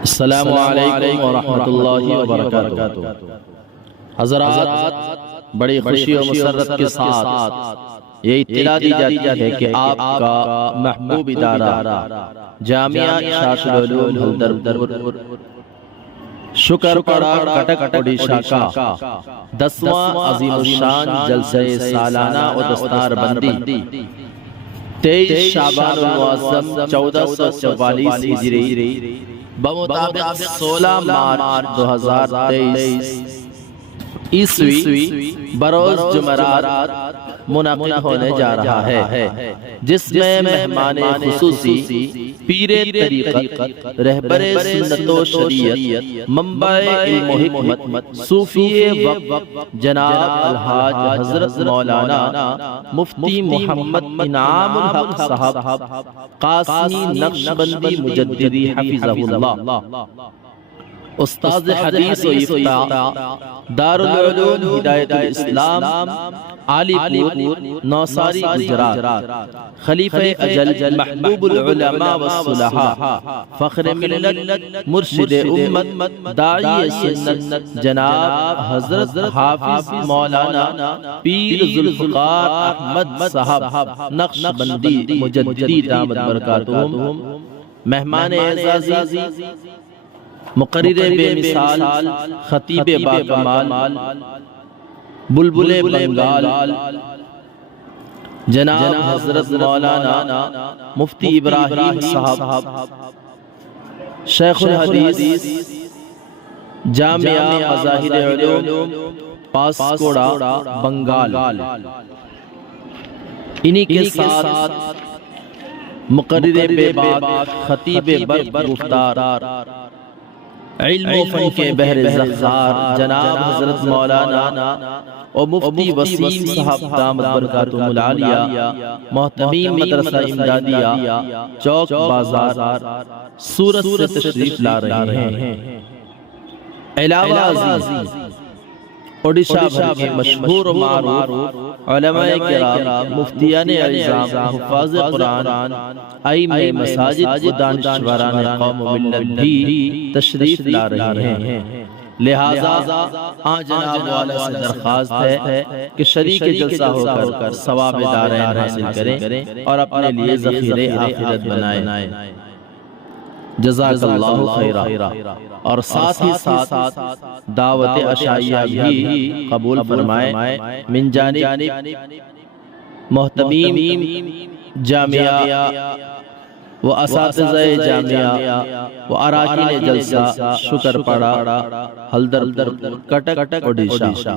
السلام علیکم ورحمۃ اللہ وبرکاتہ۔ حضرات، بڑی خوشی و مسرت کے ساتھ یہ اطلاع دی جاتی ہے کہ آپ کا محبوب ادارہ جامعہ اشاعت العلوم حلدرپور شکر پڑا کٹک اڈیشہ کا 10واں عظیم الشان جلسہ سالانہ و دستار بندی 23 شعبان المعظم 1444 ہجری بمطابق 16 مارچ 2023 عیسوی بروز جمعرات منعقد ہونے جا رہا ہے، جس میں مہمان خصوصی پیر طریقت، رہبر سنت و شریعت، منبع علم و حکمت، صوفی وقت جناب الحاج حضرت مولانا مفتی محمد انعام الحق صاحب قاسمی نقشبندی مجددی حفظہ اللہ، استاذ حدیث و افتاء دارالعلوم ہدایت الاسلام عالی پور نوساری گجرات، خلیفہ اجل محبوب العلماء والصلحاء، فخر ملت مرشد امت داعی سنت جناب حضرت حافظ مولانا پیر ذوالفقار احمد صاحب نقشبندی مجددی دامت برکاتہم، مہمان اعزازی مقرر بے مثال، خطیب باکمال، بلبل بنگال جناب حضرت مولانا مفتی ابراہیم صاحب، شیخ الحدیث جامعہ مظاہر علوم پاسکوڑا بنگال، انہی کے ساتھ مقرر بے باک، خطیب برق گفتار، علم و فن کے بحر زخار جناب حضرت مولانا و مفتی وسیم صاحب دامت برکاتہم العالیہ، محتمیم مدرسہ امدادیہ چوک بازار سورت سے تشریف لا رہے ہیں۔ علاوہ ازیں اڈیشہ بھر کے مشہور و معروف علماء کرام، مفتیان اعظام، حفاظ قرآن، ائمہ مساجد و دانشوران قوم و ملت بھی تشریف لا رہے ہیں، لہذا آن جناب والا سے درخواست ہے کہ شریک جلسہ ہو کر ثواب دارین حاصل کریں اور اپنے لیے ذخیرہ آخرت بنائیں۔ جزاک اللہ خیرہ۔ اور ساتھ ہی ساتھ دعوت عشائیہ بھی قبول فرمائے من جانب محتمیم جامعہ و اساتذہ جامعہ و اراکین جلسہ شکر پڑا حلدرپور کٹک اڈیشہ۔